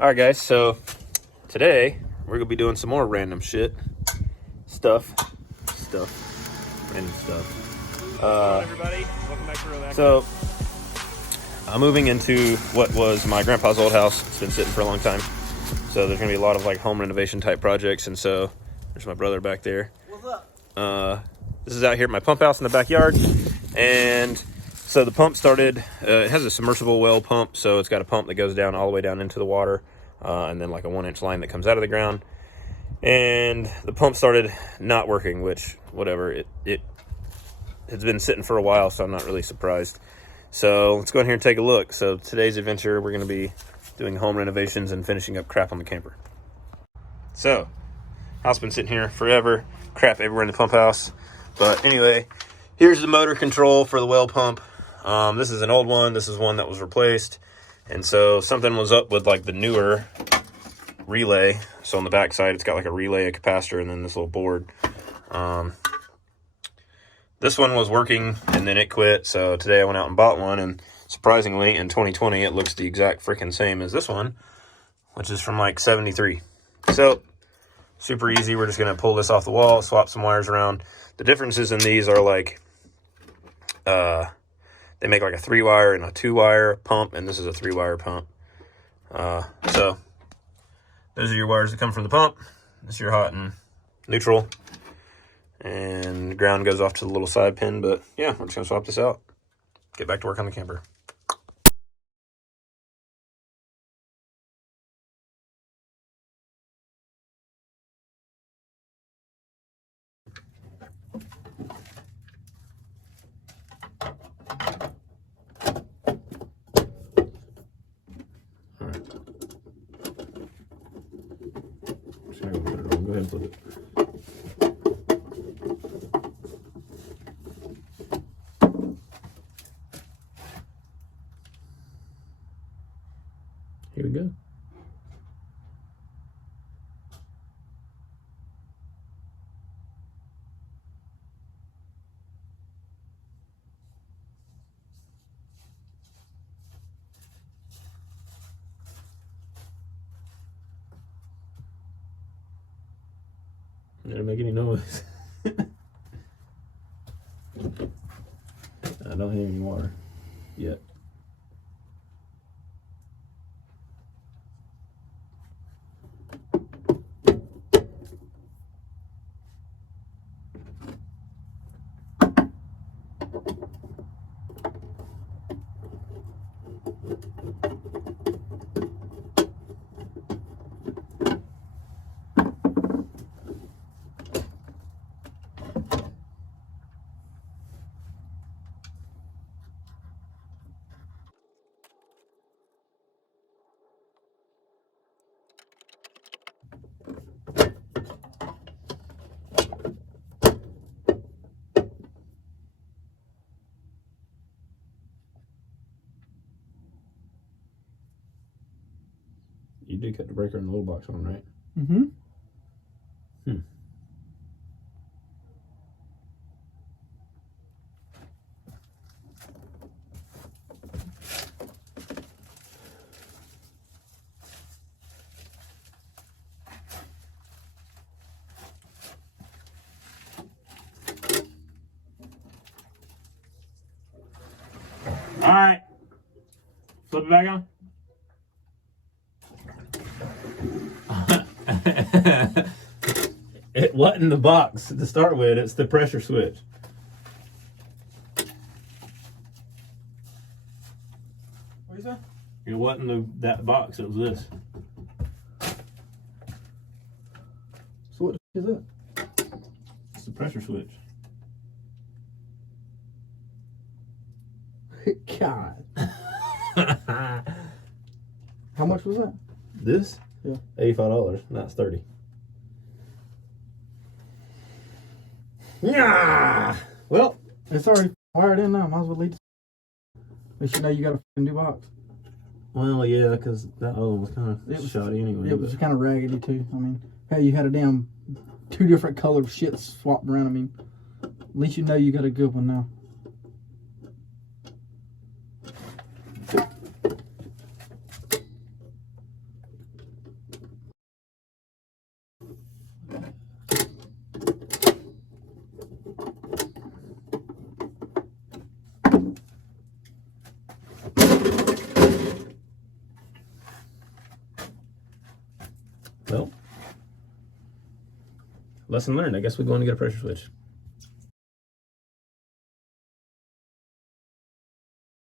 Alright guys, so today we're gonna be doing some more random shit. Random stuff. Hello everybody, welcome back to Renovation. So, I'm moving into what was my grandpa's old house. It's been sitting for a long time. So there's gonna be a lot of like home renovation type projects, and so there's my brother back there. What's up? This is out here at my pump house in the backyard, and so the pump started, it has a submersible well pump, so it's got a pump that goes down all the way down into the water, and then like a 1-inch line that comes out of the ground. And the pump started not working, which, whatever, it has been sitting for a while, so I'm not really surprised. So let's go in here and take a look. So today's adventure, we're going to be doing home renovations and finishing up crap on the camper. So, house been sitting here forever, crap everywhere in the pump house. But anyway, here's the motor control for the well pump. This is an old one. This is one that was replaced. And so something was up with like the newer relay. So on the back side, it's got like a relay, a capacitor, and then this little board. This one was working and then it quit. So today I went out and bought one, and surprisingly in 2020, it looks the exact freaking same as this one, which is from like 73. So super easy. We're just going to pull this off the wall, swap some wires around. The differences in these are like, they make like a 3-wire and a 2-wire pump, and this is a 3-wire pump. So those are your wires that come from the pump. This is your hot and neutral. And the ground goes off to the little side pin, but yeah, we're just gonna swap this out. Get back to work on the camper. Go ahead and flip it. Here we go. Didn't make any noise. I don't hear any water yet. You did cut the breaker in the little box one, right? Mm-hmm. All right. Flip it back on. It wasn't the box to start with, it's the pressure switch. What is that? It wasn't that box, it was this. So what the f is It's the pressure switch. that? God. How much was that? This? Yeah. $85, and that's $30. Yeah. Well, It's already wired in now. Might as well leave it. At least you know you got a new box. well, yeah, because that other one was kind of shoddy anyway. It was kind of raggedy too. I mean, hey, you had a damn 2 different colored shit swapped around. I mean, at least you know you got a good one now. Well, lesson learned. I guess we're going to get a pressure switch.